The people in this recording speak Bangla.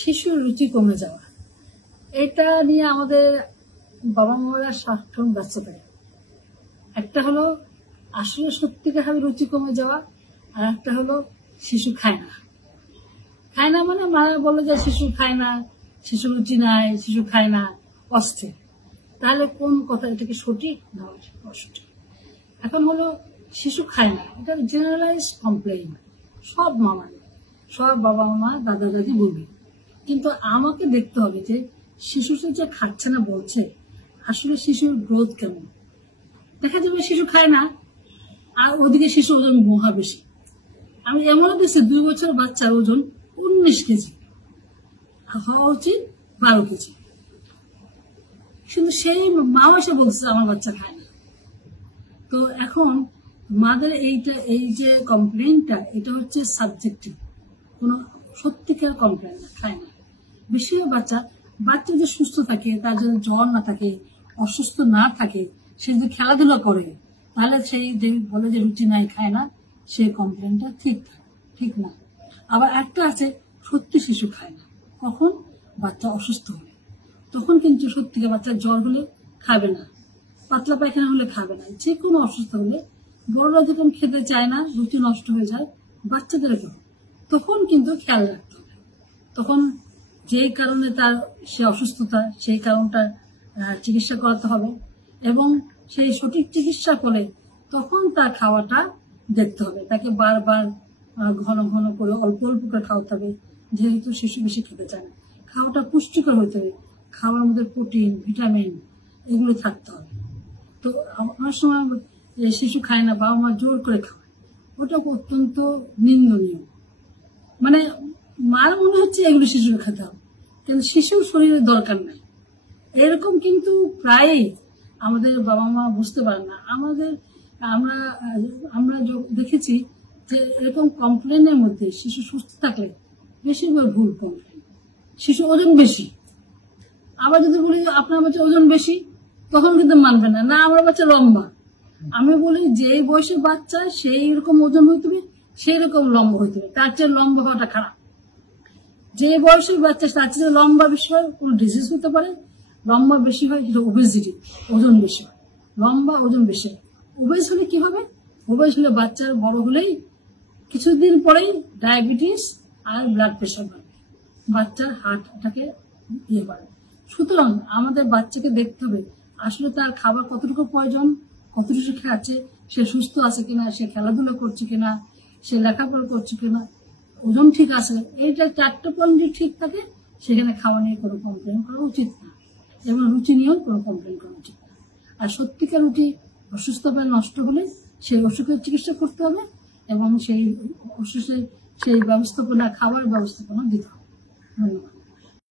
শিশুর রুচি কমে যাওয়া, এটা নিয়ে আমাদের বাবা মারা সাবধান বাঁচতে পারে। একটা হলো আসলে সত্যিকার রুচি কমে যাওয়া, আর একটা হলো শিশু খায় না। খায় না মানে মা বলে যে শিশু খায় না, শিশু রুচি নাই, শিশু খায় না, অস্থির। তাহলে কোন কথা, এটা কি সঠিক না অসঠিক? এখন হলো শিশু খায় না, এটা জেনারেলাইজ কমপ্লেইন, সব মামা, সব বাবা মা, দাদা দাদি বলবে। কিন্তু আমাকে দেখতে হবে যে শিশু যে খাচ্ছে না বলছে, আসলে শিশুর গ্রোথ কেমন। দেখা যাবে শিশু খায় না, আর ওদিকে শিশু ওজন মহা বেশি। আমি এমন দেখছি 2 বছর বাচ্চার ওজন 19 কেজি, হওয়া উচিত 12 কেজি। কিন্তু সেই মা এসে বলছে আমার বাচ্চা খায় না। তো এখন মাদের এই যে কমপ্লেনটা, এটা হচ্ছে সাবজেক্টিভ, কোনো সত্যিকার কমপ্লেন না, খায় না। বেশিরভাগ বাচ্চা যদি সুস্থ থাকে, তার যদি জ্বর না থাকে, অসুস্থ না থাকে, সে যদি খেলাধুলা করে, তাহলে সেই বলে যে রুচি নাই, খায় না, সে কমপ্লেনটা ঠিক না। আবার একটা আছে সত্যি শিশু খায় না, কখন? বাচ্চা অসুস্থ হলে। তখন কিন্তু সত্যিকার বাচ্চার জ্বর হলে খাবে না, পাতলা পায়খানা হলে খাবে না, যে কোনো অসুস্থ হলে। বড়রা যখন খেতে চায় না, রুচি নষ্ট হয়ে যায়, বাচ্চাদের তখন কিন্তু খেয়াল রাখতে হবে। তখন যেই কারণে তার সে অসুস্থতা, সেই কারণটা চিকিৎসা করাতে হবে, এবং সেই সঠিক চিকিৎসা করে তখন তার খাওয়াটা দেখতে হবে। তাকে বারবার ঘন ঘন করে অল্প অল্প করে খাওয়াতে হবে, যেহেতু শিশু বেশি খেতে চায় না। খাওয়াটা পুষ্টিকর হতে হবে, খাওয়ার মধ্যে প্রোটিন, ভিটামিন এগুলো থাকতে হবে। তো অনেক সময় শিশু খায় না, বাবা মা জোর করে খাওয়ায়, ওটা অত্যন্ত নিন্দনীয়। মানে মার মনে হচ্ছে এগুলো শিশুকে খেতে হবে, কিন্তু শিশুর শরীরের দরকার নাই, এরকম কিন্তু প্রায়ই আমাদের বাবা মা বুঝতে পারে না। আমরা দেখেছি যে এরকম কমপ্লেনের মধ্যে শিশু সুস্থ থাকলে বেশিরভাগ ভুল কমপ্লেন। শিশু ওজন বেশি, আবার যদি বলি আপনার বাচ্চা ওজন বেশি, তখন কিন্তু মানবে না, না আমার বাচ্চা লম্বা। আমি বলি যে বয়সের বাচ্চা সেই রকম ওজন হইতে হবে, সেই রকম লম্বা হইতে হবে, তার চেয়ে লম্বা হওয়াটা খারাপ। যে বয়সের বাচ্চা তার চেয়ে লম্বা বেশি হয়, কোনো ডিজিজ হতে পারে। লম্বা বেশি হয় যেটা ওবেসিটি, ওজন বেশি হয়, লম্বা ওজন বেশি হয়। ওবেস হলে কি হবে? ওবেস হলে বাচ্চার বড় হলেই কিছুদিন পরেই ডায়াবেটিস আর ব্লাড প্রেশার বাড়বে, বাচ্চার হার্টটাকে বাড়বে। সুতরাং আমাদের বাচ্চাকে দেখতে হবে আসলে তার খাবার কতটুকু প্রয়োজন, কতটুকু খাচ্ছে, সে সুস্থ আছে কিনা, সে খেলাধুলা করছে কিনা, সে লেখাপড়া করছে কিনা, ওজন ঠিক আছে। এইটা 4টা পয়েন্ট যদি ঠিক থাকে, সেখানে খাওয়া নিয়ে কোনো কমপ্লেন করা উচিত না, এবং রুচি নিয়েও কোনো কমপ্লেন করা উচিত না। আর সত্যিকার রুচি অসুস্থভাবে নষ্ট হলে সেই অসুখের চিকিৎসা করতে হবে, এবং সেই অসুখের সেই ব্যবস্থাপনা, খাবার ব্যবস্থাপনা দিতে হবে। ধন্যবাদ।